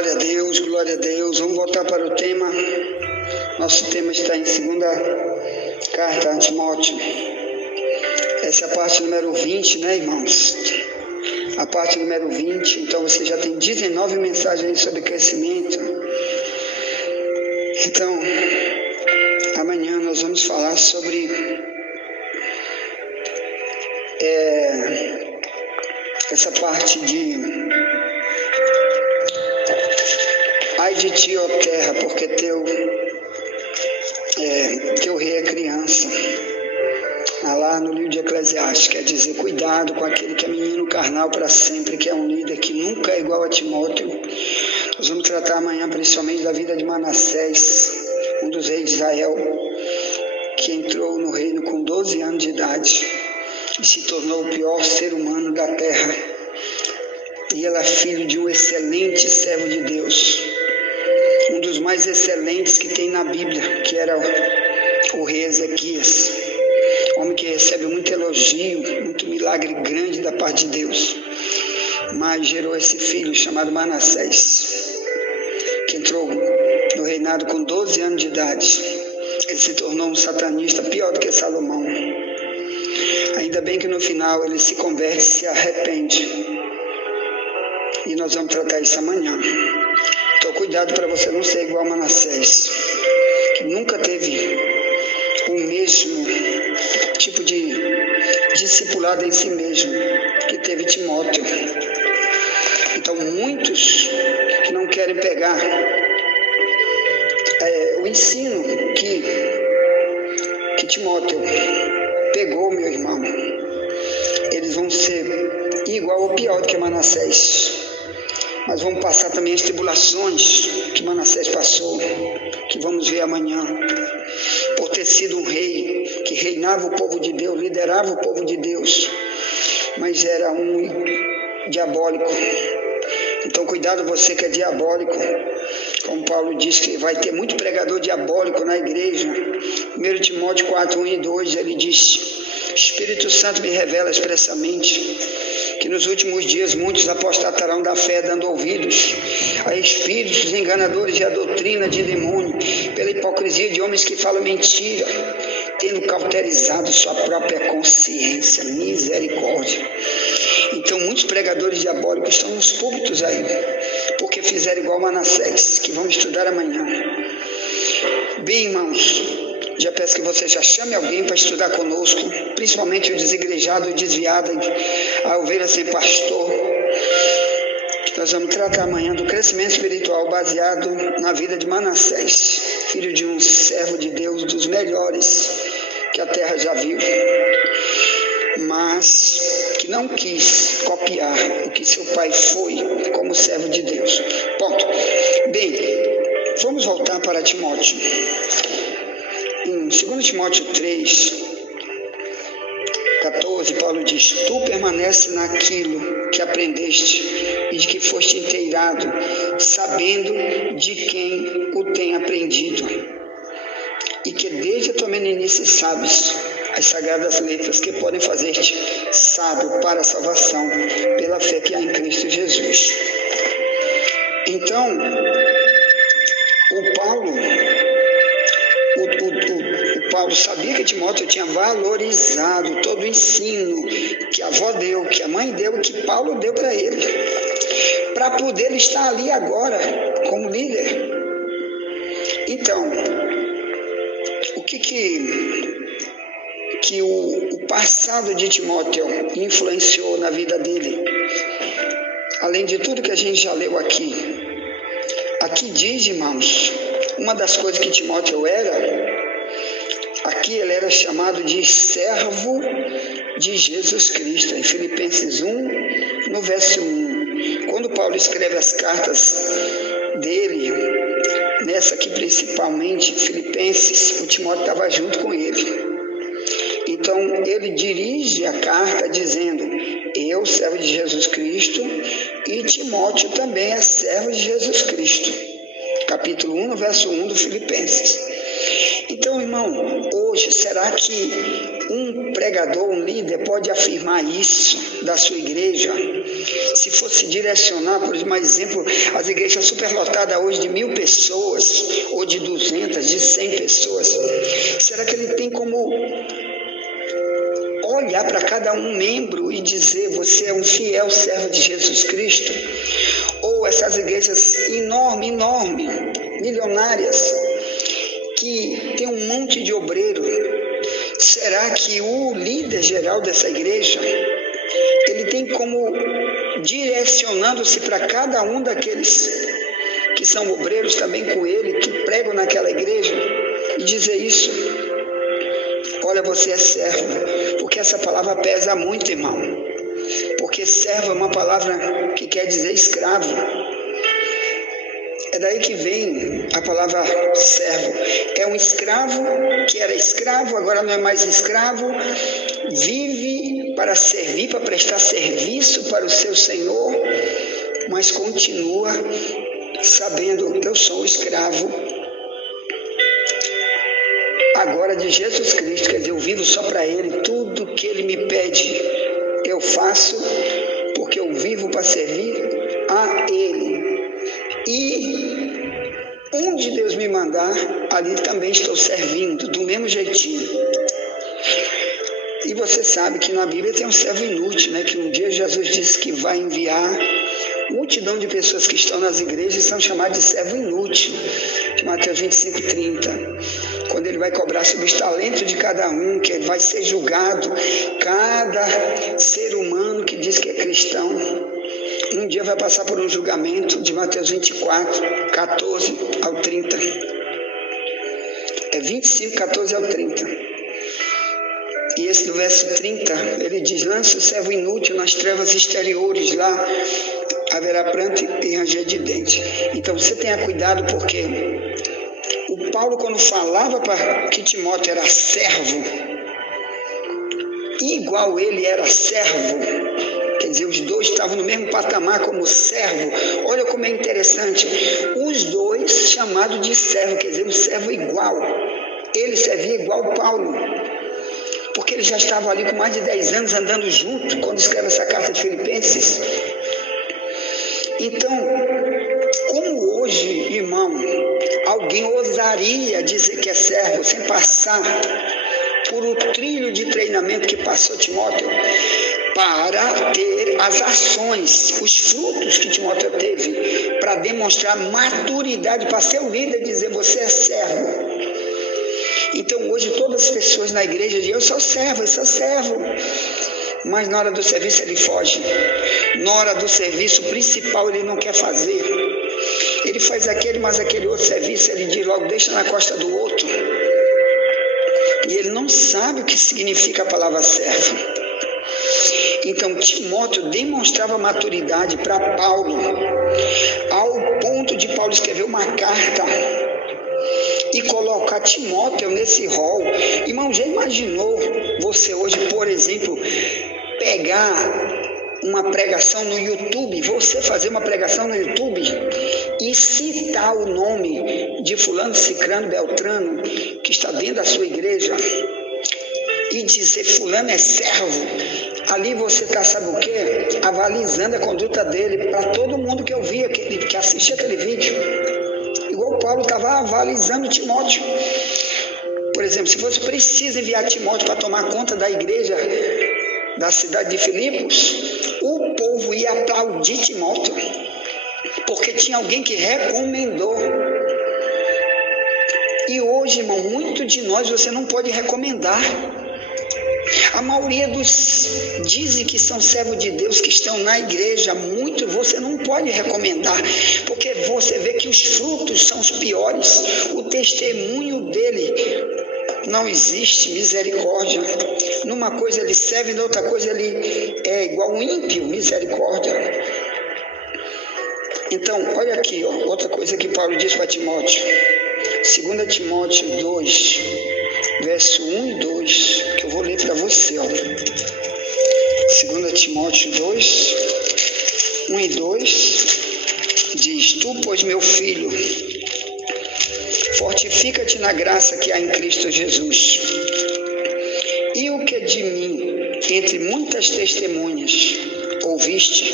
Glória a Deus, glória a Deus. Vamos voltar para o tema. Nosso tema está em 2ª carta a Timóteo. Essa é a parte número 20, né, irmãos? A parte número 20. Então você já tem 19 mensagens sobre crescimento. Então, amanhã nós vamos falar sobre essa parte de ai de ti, ó terra, porque teu rei é criança. Lá no livro de Eclesiastes, quer dizer, cuidado com aquele que é menino carnal para sempre, que é um líder que nunca é igual a Timóteo. Nós vamos tratar amanhã principalmente da vida de Manassés, um dos reis de Israel, que entrou no reino com 12 anos de idade e se tornou o pior ser humano da terra. E ele é filho de um excelente servo de Deus, um dos mais excelentes que tem na Bíblia, que era o rei Ezequias, homem que recebe muito elogio, muito milagre grande da parte de Deus, mas gerou esse filho chamado Manassés, que entrou no reinado com 12 anos de idade. Ele se tornou um satanista pior do que Salomão. Ainda bem que no final ele se converte, se arrepende, e nós vamos tratar isso amanhã. Então cuidado para você não ser igual a Manassés, que nunca teve o mesmo tipo de discipulado em si mesmo que teve Timóteo. Então muitos que não querem pegar o ensino que Timóteo pegou, meu irmão, eles vão ser igual ou pior do que Manassés. Mas vamos passar também as tribulações que Manassés passou, que vamos ver amanhã, por ter sido um rei que reinava o povo de Deus, liderava o povo de Deus, mas era um diabólico. Então cuidado você que é diabólico, como Paulo diz que vai ter muito pregador diabólico na igreja. 1 Timóteo 4, 1 e 2, ele diz: Espírito Santo me revela expressamente que nos últimos dias muitos apostatarão da fé, dando ouvidos a espíritos enganadores e a doutrina de demônio, pela hipocrisia de homens que falam mentira, tendo cauterizado sua própria consciência. Misericórdia. Então muitos pregadores diabólicos estão nos púlpitos aí, porque fizeram igual Manassés, que vamos estudar amanhã. Bem, irmãos, já peço que você já chame alguém para estudar conosco, principalmente o desigrejado, o desviado, a ovelha sem pastor. Nós vamos tratar amanhã do crescimento espiritual baseado na vida de Manassés, filho de um servo de Deus, dos melhores que a terra já viu, mas que não quis copiar o que seu pai foi como servo de Deus. Ponto. Bem, vamos voltar para Timóteo. Em 2 Timóteo 3, 14, Paulo diz: Tu permanece naquilo que aprendeste e de que foste inteirado, sabendo de quem o tem aprendido, e que desde a tua meninice sabes as sagradas letras que podem fazer-te sábio para a salvação pela fé que há em Cristo Jesus. Então, o Paulo sabia que Timóteo tinha valorizado todo o ensino que a avó deu, que a mãe deu, que Paulo deu para ele, para poder estar ali agora como líder. Então, o que o passado de Timóteo influenciou na vida dele, além de tudo que a gente já leu aqui. Aqui diz, irmãos, uma das coisas que Timóteo era, aqui ele era chamado de servo de Jesus Cristo, em Filipenses 1, no verso 1. Quando Paulo escreve as cartas dele, nessa aqui principalmente, Filipenses, o Timóteo estava junto com ele. Então ele dirige a carta dizendo: eu, servo de Jesus Cristo, e Timóteo também é servo de Jesus Cristo. Capítulo 1, verso 1 do Filipenses. Então, irmão, hoje, será que um pregador, um líder pode afirmar isso da sua igreja? Se fosse direcionar, por exemplo, as igrejas superlotadas hoje de 1.000 pessoas, ou de 200, de 100 pessoas, será que ele tem como olhar para cada um membro e dizer: você é um fiel servo de Jesus Cristo? Ou essas igrejas enormes, milionárias, que tem um monte de obreiro, será que o líder geral dessa igreja, ele tem como, direcionando-se para cada um daqueles que são obreiros também com ele, que pregam naquela igreja, e dizer isso: olha, você é servo? Porque essa palavra pesa muito, irmão. Porque servo é uma palavra que quer dizer escravo. É daí que vem a palavra servo. É um escravo que era escravo, agora não é mais escravo, vive para servir, para prestar serviço para o seu Senhor, mas continua sabendo que eu sou escravo agora de Jesus Cristo. Quer dizer, eu vivo só para Ele, tudo que Ele me pede eu faço, porque eu vivo para servir a Ele. E onde Deus me mandar, ali também estou servindo, do mesmo jeitinho. E você sabe que na Bíblia tem um servo inútil, né? Que um dia Jesus disse que vai enviar multidão de pessoas que estão nas igrejas, são chamadas de servo inútil, de Mateus 25:30. Quando ele vai cobrar sobre os talentos de cada um, que vai ser julgado, cada ser humano que diz que é cristão, um dia vai passar por um julgamento, de Mateus 24, 14 ao 30. É 25, 14 ao 30. E esse do verso 30, ele diz: lance o servo inútil nas trevas exteriores, lá haverá pranto e ranger de dentes. Então você tenha cuidado, porque o Paulo, quando falava para que Timóteo era servo, igual ele era servo, quer dizer, os dois estavam no mesmo patamar como servo. Olha como é interessante, os dois chamados de servo, quer dizer, um servo igual. Ele servia igual Paulo, porque ele já estava ali com mais de 10 anos andando junto, quando escreve essa carta de Filipenses. Então, como hoje, irmão, alguém ousaria dizer que é servo sem passar por um trilho de treinamento que passou Timóteo, para ter as ações, os frutos que Timóteo teve, para demonstrar maturidade, para ser o líder, dizer: você é servo. Então hoje todas as pessoas na igreja dizem: eu sou servo, mas na hora do serviço ele foge. Na hora do serviço principal ele não quer fazer. Ele faz aquele, mas aquele outro serviço ele diz logo: deixa na costa do outro. E ele não sabe o que significa a palavra servo. Então Timóteo demonstrava maturidade para Paulo, ao ponto de Paulo escrever uma carta e colocar Timóteo nesse rol. Irmão, já imaginou você hoje, por exemplo, pegar uma pregação no YouTube, você fazer uma pregação no YouTube e citar o nome de fulano, cicrano, beltrano, que está dentro da sua igreja, e dizer: fulano é servo? Ali você está, sabe o quê? Avalizando a conduta dele para todo mundo que ouvia, que assistia aquele vídeo. Igual Paulo estava avalizando Timóteo. Por exemplo, se fosse preciso enviar Timóteo para tomar conta da igreja da cidade de Filipos, o povo ia aplaudir Timóteo, porque tinha alguém que recomendou. E hoje, irmão, muito de nós você não pode recomendar. A maioria dos dizem que são servos de Deus, que estão na igreja, muito você não pode recomendar, porque você vê que os frutos são os piores, o testemunho dele não existe, misericórdia. Numa coisa ele serve, na outra coisa ele é igual um ímpio, misericórdia. Então, olha aqui, ó, outra coisa que Paulo diz para Timóteo, 2 Timóteo 2, verso 1 e 2, que eu vou ler para você, ó. 2 Timóteo 2, 1 e 2, diz: tu, pois, meu filho, fortifica-te na graça que há em Cristo Jesus. E o que de mim, entre muitas testemunhas, ouviste,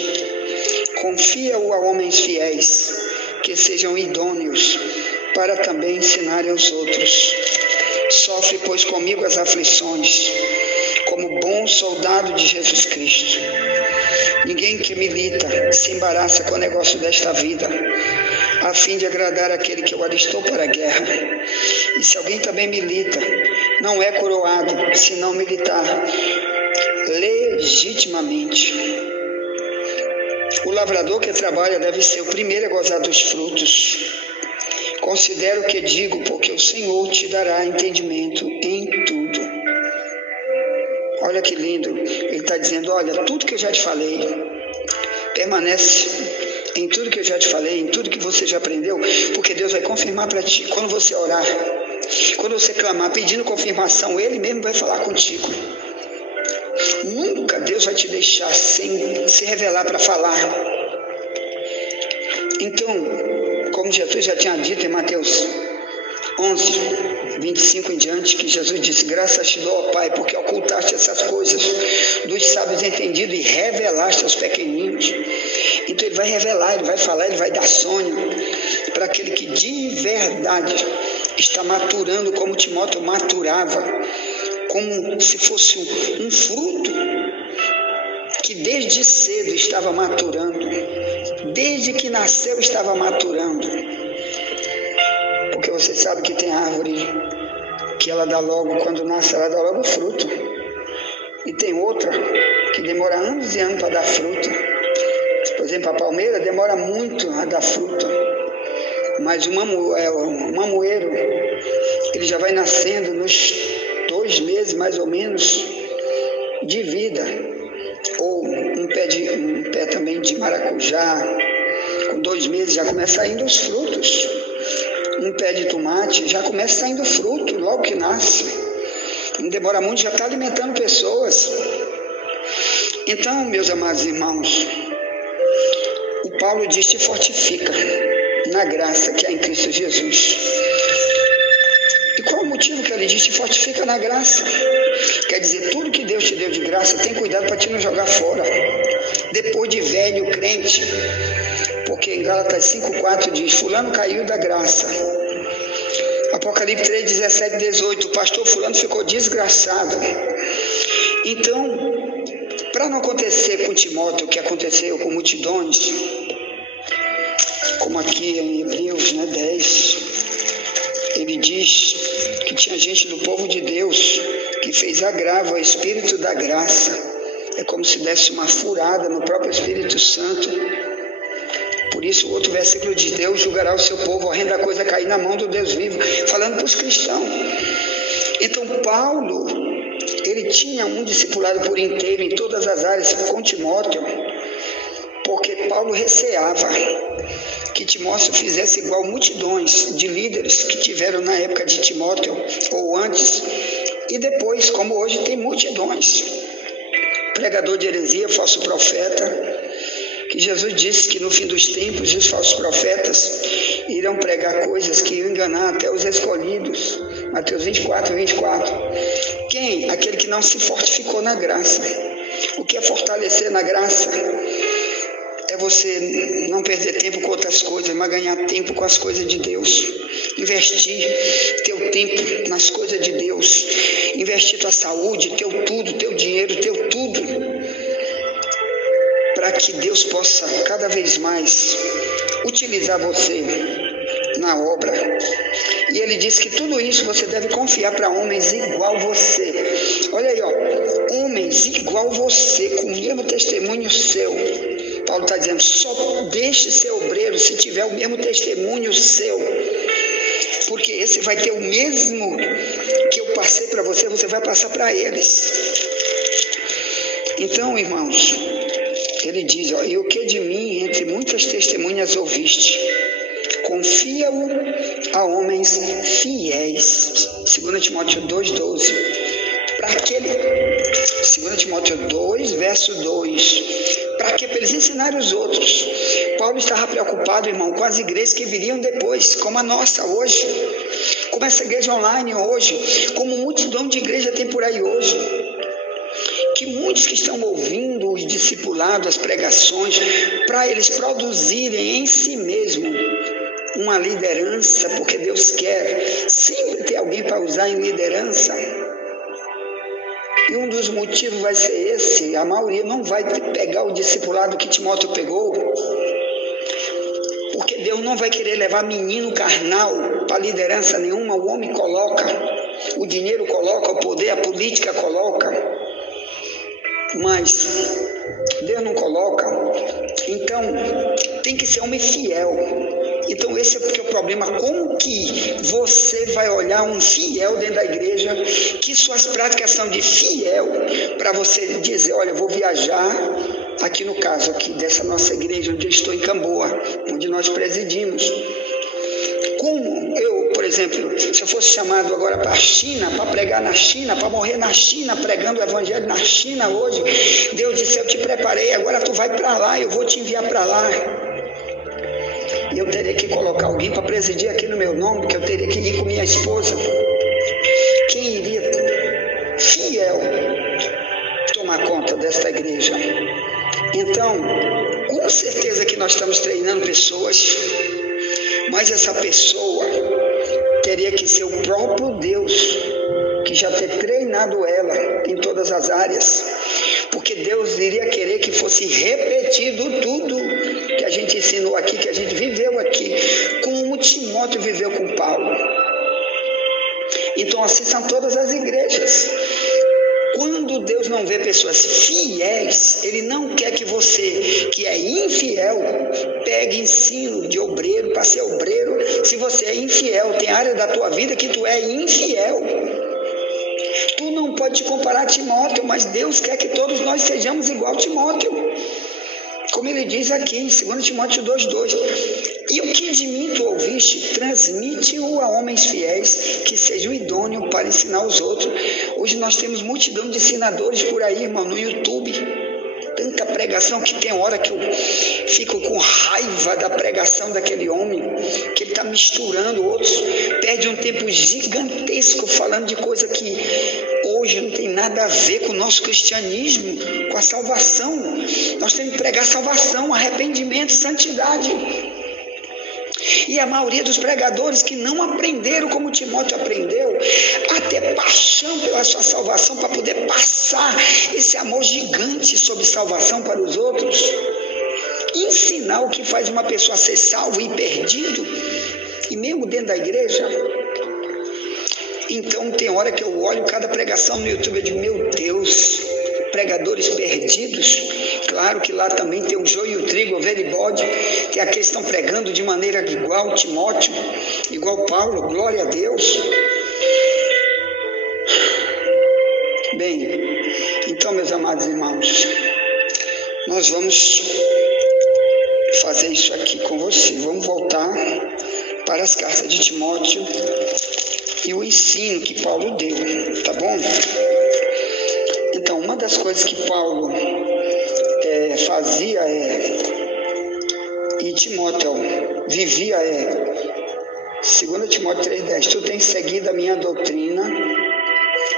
confia-o a homens fiéis, que sejam idôneos para também ensinarem aos outros. Sofre, pois, comigo as aflições, como bom soldado de Jesus Cristo. Ninguém que milita se embaraça com o negócio desta vida, a fim de agradar aquele que o alistou para a guerra. E se alguém também milita, não é coroado, se não militar legitimamente. O lavrador que trabalha deve ser o primeiro a gozar dos frutos. Considera o que digo, porque o Senhor te dará entendimento em tudo. Olha que lindo, ele está dizendo, olha, tudo que eu já te falei, permanece em tudo que eu já te falei, em tudo que você já aprendeu, porque Deus vai confirmar para ti. Quando você orar, quando você clamar, pedindo confirmação, Ele mesmo vai falar contigo. Nunca Deus vai te deixar sem se revelar para falar. Então, como Jesus já tinha dito em Mateus 11, 25 em diante, que Jesus disse, graças te dou, ó Pai, porque ocultaste essas coisas dos sábios entendidos e revelaste aos pequeninos. Então ele vai revelar, ele vai falar, ele vai dar sonho para aquele que de verdade está maturando como Timóteo maturava, como se fosse um fruto que desde cedo estava maturando, desde que nasceu estava maturando. Porque você sabe que tem árvore que ela dá logo, quando nasce ela dá logo fruto. E tem outra que demora anos e anos para dar fruto. Por exemplo, a palmeira demora muito a dar fruto. Mas o mamoeiro, ele já vai nascendo nos 2 meses mais ou menos de vida. Ou um pé também de maracujá, com 2 meses já começa a indo os frutos. Um pé de tomate já começa saindo fruto logo que nasce. Não demora muito, já está alimentando pessoas. Então, meus amados irmãos, o Paulo diz, te fortifica na graça que há em Cristo Jesus. E qual o motivo que ele diz, te fortifica na graça? Quer dizer, tudo que Deus te deu de graça, tem cuidado para te não jogar fora. Depois de velho crente, porque em Gálatas 5,4 diz, fulano caiu da graça. Apocalipse 3, 17, 18, o pastor fulano ficou desgraçado. Então, para não acontecer com Timóteo o que aconteceu com multidões, como aqui em Hebreus 10, ele diz que tinha gente do povo de Deus que fez agravo ao Espírito da graça. É como se desse uma furada no próprio Espírito Santo. Por isso o outro versículo diz, Deus julgará o seu povo, horrenda coisa cair na mão do Deus vivo, falando para os cristãos. Então Paulo, ele tinha um discipulado por inteiro em todas as áreas com Timóteo, porque Paulo receava que Timóteo fizesse igual multidões de líderes que tiveram na época de Timóteo, ou antes, e depois, como hoje tem multidões, pregador de heresia, falso profeta, que Jesus disse que no fim dos tempos os falsos profetas irão pregar coisas que iam enganar até os escolhidos. Mateus 24, 24. Quem? Aquele que não se fortificou na graça. O que é fortalecer na graça? É você não perder tempo com outras coisas, mas ganhar tempo com as coisas de Deus. Investir teu tempo nas coisas de Deus. Investir tua saúde, teu tudo, teu dinheiro, teu tudo, para que Deus possa cada vez mais utilizar você na obra. E ele diz que tudo isso você deve confiar para homens igual você. Olha aí, homens igual você, com o mesmo testemunho seu. Paulo está dizendo, só deixe ser obreiro se tiver o mesmo testemunho seu. Porque esse vai ter o mesmo que eu passei para você, você vai passar para eles. Então, irmãos, ele diz, e o que de mim, entre muitas testemunhas ouviste, confia-o a homens fiéis. 2 Timóteo 2,12. Para aquele, 2 Timóteo 2, verso 2. Para quê? Para eles ensinarem os outros. Paulo estava preocupado, irmão, com as igrejas que viriam depois, como a nossa hoje, como essa igreja online hoje, como multidão de igreja tem por aí hoje. que muitos que estão ouvindo os discipulados, as pregações, para eles produzirem em si mesmo uma liderança, porque Deus quer sempre ter alguém para usar em liderança. E um dos motivos vai ser esse: a maioria não vai pegar o discipulado que Timóteo pegou, porque Deus não vai querer levar menino carnal para liderança nenhuma. O homem coloca, o dinheiro coloca, o poder, a política coloca, mas Deus não coloca. Então tem que ser homem fiel. Então esse é porque o problema: como que você vai olhar um fiel dentro da igreja, que suas práticas são de fiel, para você dizer, olha, vou viajar, aqui no caso aqui dessa nossa igreja, onde eu estou em Camboa, onde nós presidimos. Como eu, por exemplo, se eu fosse chamado agora para a China, para pregar na China, para morrer na China, pregando o evangelho na China hoje, Deus disse, eu te preparei, agora tu vai para lá, eu vou te enviar para lá. E eu teria que colocar alguém para presidir aqui no meu nome, porque eu teria que ir com minha esposa. Quem iria fiel tomar conta desta igreja? Então, com certeza que nós estamos treinando pessoas, mas essa pessoa teria que ser o próprio Deus, que já ter treinado ela em todas as áreas, porque Deus iria querer que fosse repetido tudo que a gente ensinou aqui, que a gente viveu aqui, como Timóteo viveu com Paulo. Então assim são todas as igrejas. Quando Deus não vê pessoas fiéis, Ele não quer que você, que é infiel, pegue ensino de obreiro para ser obreiro. Se você é infiel, tem área da tua vida que tu é infiel. Tu não pode te comparar a Timóteo, mas Deus quer que todos nós sejamos igual a Timóteo. Como ele diz aqui em 2 Timóteo 2,2. E o que de mim tu ouviste, transmite-o a homens fiéis, que sejam idôneos para ensinar os outros. Hoje nós temos multidão de ensinadores por aí, irmão, no YouTube. Tanta pregação que tem hora que eu fico com raiva da pregação daquele homem, que ele está misturando outros, perde um tempo gigantesco falando de coisa que hoje não tem nada a ver com o nosso cristianismo, com a salvação. Nós temos que pregar salvação, arrependimento, santidade. E a maioria dos pregadores que não aprenderam como Timóteo aprendeu, a ter paixão pela sua salvação, para poder passar esse amor gigante sobre salvação para os outros, ensinar o que faz uma pessoa ser salvo e perdido, e mesmo dentro da igreja. Então tem hora que eu olho cada pregação no YouTube e digo, meu Deus, pregadores perdidos. Claro que lá também tem o joio e o trigo, ovelha e bode, tem aqueles que estão pregando de maneira igual Timóteo, igual Paulo, glória a Deus. Bem, então, meus amados irmãos, nós vamos fazer isso aqui com você. Vamos voltar para as cartas de Timóteo e o ensino que Paulo deu, tá bom? Então, uma das coisas que Paulo fazia e Timóteo vivia 2 Timóteo 3,10, tu tens seguido a minha doutrina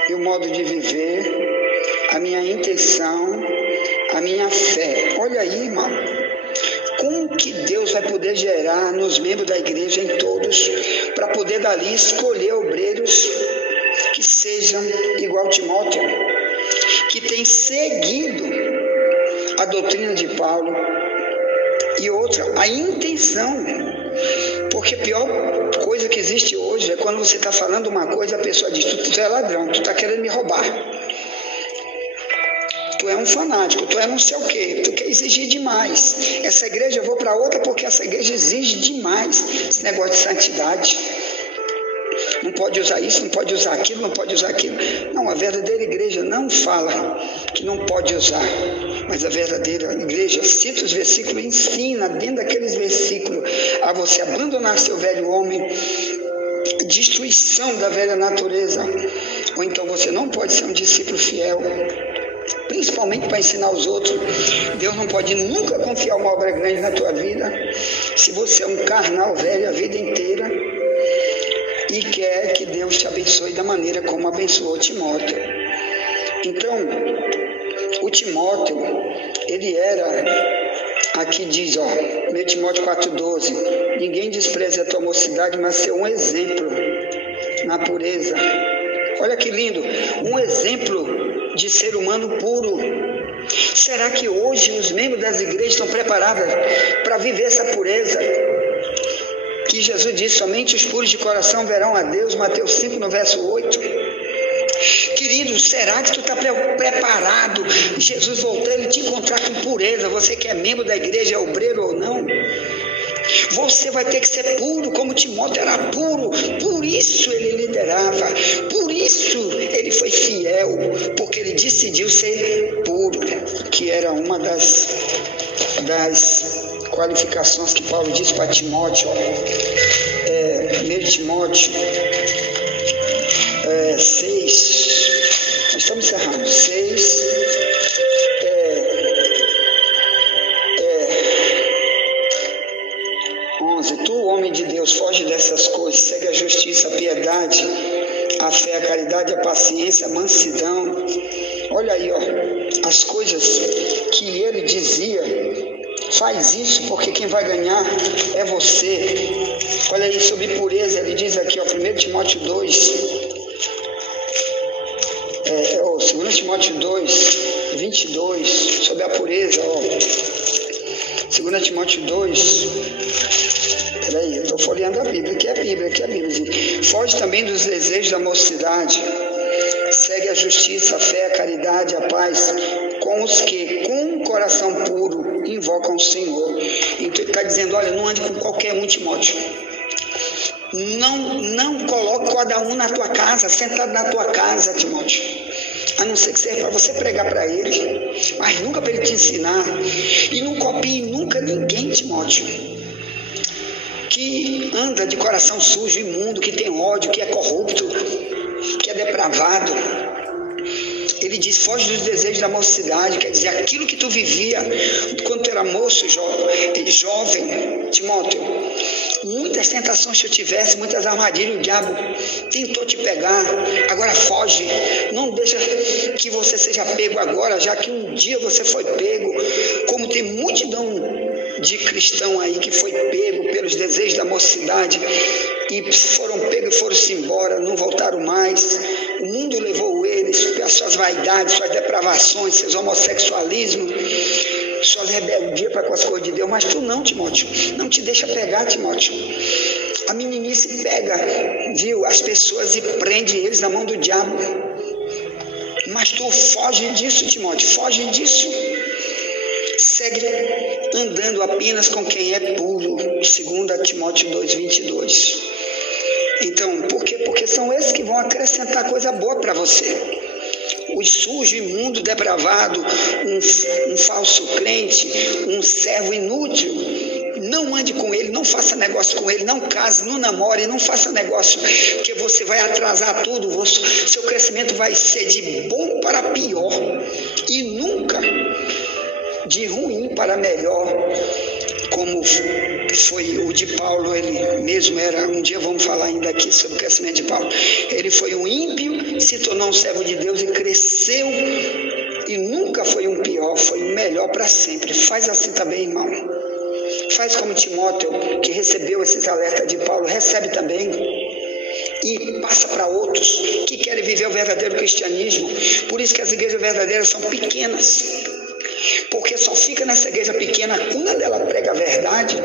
e o modo de viver, a minha intenção, a minha fé. Olha aí, irmão, como que Deus vai poder gerar nos membros da igreja, em todos, para poder dali escolher obreiros que sejam igual Timóteo, que tem seguido a doutrina de Paulo, e outra, a intenção, porque a pior coisa que existe hoje é quando você está falando uma coisa, a pessoa diz, tu é ladrão, tu está querendo me roubar, tu é um fanático, tu é não sei o quê, tu quer exigir demais, essa igreja eu vou para outra porque essa igreja exige demais, esse negócio de santidade, não pode usar isso, não pode usar aquilo, não pode usar aquilo. Não, a verdadeira igreja não fala que não pode usar, mas a verdadeira igreja cita os versículos e ensina dentro daqueles versículos a você abandonar seu velho homem, destruição da velha natureza, ou então você não pode ser um discípulo fiel, principalmente para ensinar os outros. Deus não pode nunca confiar uma obra grande na tua vida se você é um carnal velho a vida inteira e quer que Deus te abençoe da maneira como abençoou Timóteo. Então, O Timóteo, ele era, aqui diz, 1 Timóteo 4,12, ninguém despreze a tua mocidade, mas ser um exemplo na pureza. Olha que lindo, um exemplo de ser humano puro. Será que hoje os membros das igrejas estão preparados para viver essa pureza? Que Jesus disse, somente os puros de coração verão a Deus, Mateus 5, no verso 8. Querido, será que tu está preparado? Jesus voltou, ele te encontrar com pureza. Você que é membro da igreja, é obreiro ou não, você vai ter que ser puro, como Timóteo era puro. Por isso ele liderava, por isso ele foi fiel, porque ele decidiu ser puro, que era uma das qualificações que Paulo disse para Timóteo. 1 Timóteo 6, nós estamos encerrando, 6, 11, tu, homem de Deus, foge dessas coisas, segue a justiça, a piedade, a fé, a caridade, a paciência, a mansidão. Olha aí, as coisas que ele dizia. Faz isso porque quem vai ganhar é você. Olha aí, sobre pureza, ele diz aqui, 1 Timóteo 2, 2 Timóteo 2, 22, sobre a pureza, 2 Timóteo 2, peraí, eu estou folheando a Bíblia, aqui é a Bíblia, foge também dos desejos da mocidade, segue a justiça, a fé, a caridade, a paz, com os que, com um coração puro, invocam o Senhor. Então ele está dizendo, olha, não ande com qualquer um, Timóteo. Não coloque cada um na tua casa, sentado na tua casa, Timóteo. A não ser que seja para você pregar para ele, mas nunca para ele te ensinar. E não copie nunca ninguém, Timóteo, que anda de coração sujo, imundo, que tem ódio, que é corrupto, que é depravado. Ele diz, foge dos desejos da mocidade, quer dizer, aquilo que tu vivia quando tu era moço, jovem, Timóteo. Muitas tentações que eu tivesse, muitas armadilhas, o diabo tentou te pegar, agora foge. Não deixa que você seja pego agora, já que um dia você foi pego, como tem multidão de cristão aí que foi pego pelos desejos da mocidade e foram pegos e foram-se embora, não voltaram mais. O mundo levou eles, as suas vaidades, suas depravações, seus homossexualismos, suas rebeldias para com as coisas de Deus. Mas tu não, Timóteo, não te deixa pegar, Timóteo. A meninice pega, viu, as pessoas e prende eles na mão do diabo. Mas tu foge disso, Timóteo, foge disso. Segue andando apenas com quem é puro, 2 Timóteo 2:22. Então, por quê? Porque são esses que vão acrescentar coisa boa para você. O sujo, imundo, depravado, um falso crente, um servo inútil, não ande com ele, não faça negócio com ele, não case, não namore, não faça negócio, porque você vai atrasar tudo, seu crescimento vai ser de bom para pior e nunca de ruim para melhor, como foi o de Paulo. Ele mesmo era, um dia vamos falar ainda aqui sobre o crescimento de Paulo, ele foi um ímpio, se tornou um servo de Deus e cresceu, e nunca foi um pior, foi um melhor para sempre. Faz assim também, irmão, faz como Timóteo, que recebeu esses alertas de Paulo, recebe também e passa para outros que querem viver o verdadeiro cristianismo. Por isso que as igrejas verdadeiras são pequenas, porque só fica nessa igreja pequena quando ela prega a verdade,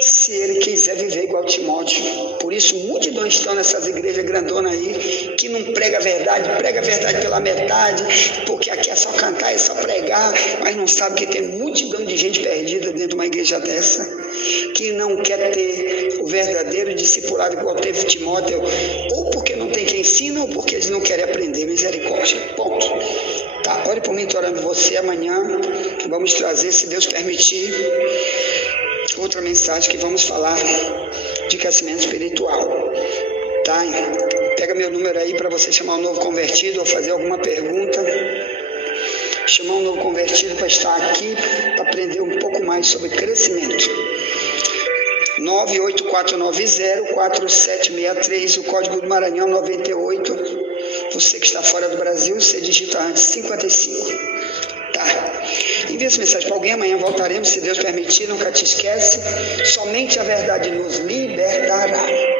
se ele quiser viver igual Timóteo. Por isso multidões estão nessas igrejas grandonas aí, que não prega a verdade pela metade, porque aqui é só cantar, é só pregar, mas não sabe que tem multidão de gente perdida dentro de uma igreja dessa, que não quer ter o verdadeiro discipulado igual teve Timóteo, ou porque não tem quem ensina, ou porque eles não querem aprender. Misericórdia, ponto. Tá, ore por mim, estou orando você. Amanhã vamos trazer, se Deus permitir, outra mensagem que vamos falar de crescimento espiritual. Tá? Pega meu número aí para você chamar um novo convertido ou fazer alguma pergunta. Chamar um novo convertido para estar aqui, para aprender um pouco mais sobre crescimento. 98490-4763, o código do Maranhão 98. Você que está fora do Brasil, você digita antes 55. Tá. Envie essa mensagem para alguém, amanhã voltaremos, se Deus permitir, nunca te esquece. Somente a verdade nos libertará.